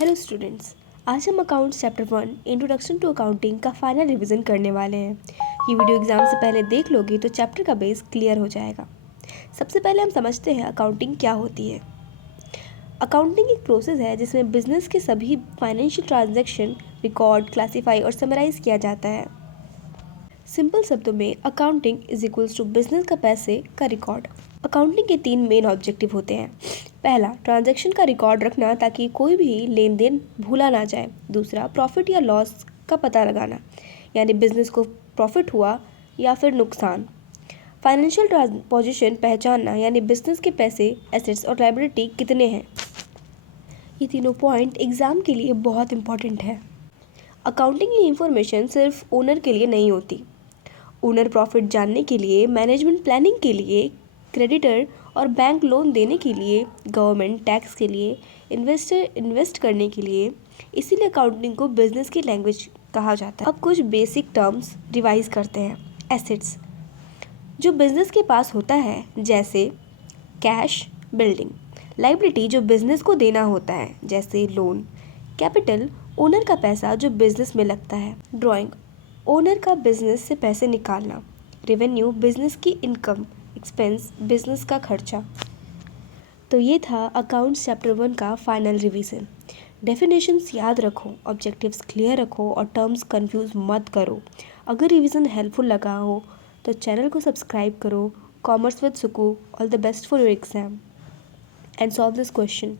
Hello students, आज हम accounts chapter 1 introduction to accounting का फाइनल रिवीजन करने वाले हैं। ये वीडियो एग्जाम से पहले देख लोगे तो चैप्टर का बेस क्लियर हो जाएगा। सबसे पहले हम समझते हैं अकाउंटिंग क्या होती है। अकाउंटिंग एक प्रोसेस है जिसमें बिजनेस के सभी फाइनेंशियल ट्रांजैक्शन रिकॉर्ड, क्लासीफाई और समराइज किया जाता है। सिंपल शब्दों में accounting is equals to business का पैसे का रिकॉर्ड। अकाउंटिंग के 3 मेन ऑब्जेक्टिव होते हैं। पहला, ट्रांजैक्शन का रिकॉर्ड रखना ताकि कोई भी लेन देन भूला ना जाए। दूसरा, प्रॉफिट या लॉस का पता लगाना, यानी बिजनेस को प्रॉफिट हुआ या फिर नुकसान। फाइनेंशियल पोजीशन पहचानना, यानी बिजनेस के पैसे, एसेट्स और लायबिलिटी कितने हैं। ये तीनों पॉइंट एग्जाम के लिए बहुत इंपॉर्टेंट है। अकाउंटिंग की इंफॉर्मेशन सिर्फ ओनर के लिए नहीं होती। ओनर प्रॉफिट जानने के लिए, मैनेजमेंट प्लानिंग के लिए, क्रेडिटर और बैंक लोन देने के लिए, गवर्नमेंट टैक्स के लिए, इन्वेस्टर इन्वेस्ट करने के लिए, इसीलिए अकाउंटिंग को बिजनेस की लैंग्वेज कहा जाता है। अब कुछ बेसिक टर्म्स रिवाइज करते हैं। एसेट्स जो बिजनेस के पास होता है, जैसे कैश, बिल्डिंग। लायबिलिटी जो बिजनेस को देना होता है, जैसे लोन। कैपिटल ओनर का पैसा जो बिजनेस में लगता है। ड्राइंग ओनर का बिजनेस से पैसे निकालना। रेवेन्यू बिजनेस की इनकम। एक्सपेंस बिजनेस का खर्चा। तो ये था अकाउंट्स चैप्टर 1 का फाइनल रिवीजन। डेफिनेशंस याद रखो, ऑब्जेक्टिव्स क्लियर रखो और टर्म्स कंफ्यूज मत करो। अगर रिवीजन हेल्पफुल लगा हो तो चैनल को सब्सक्राइब करो। Commerce with Suku, all the best for your exam and solve this question.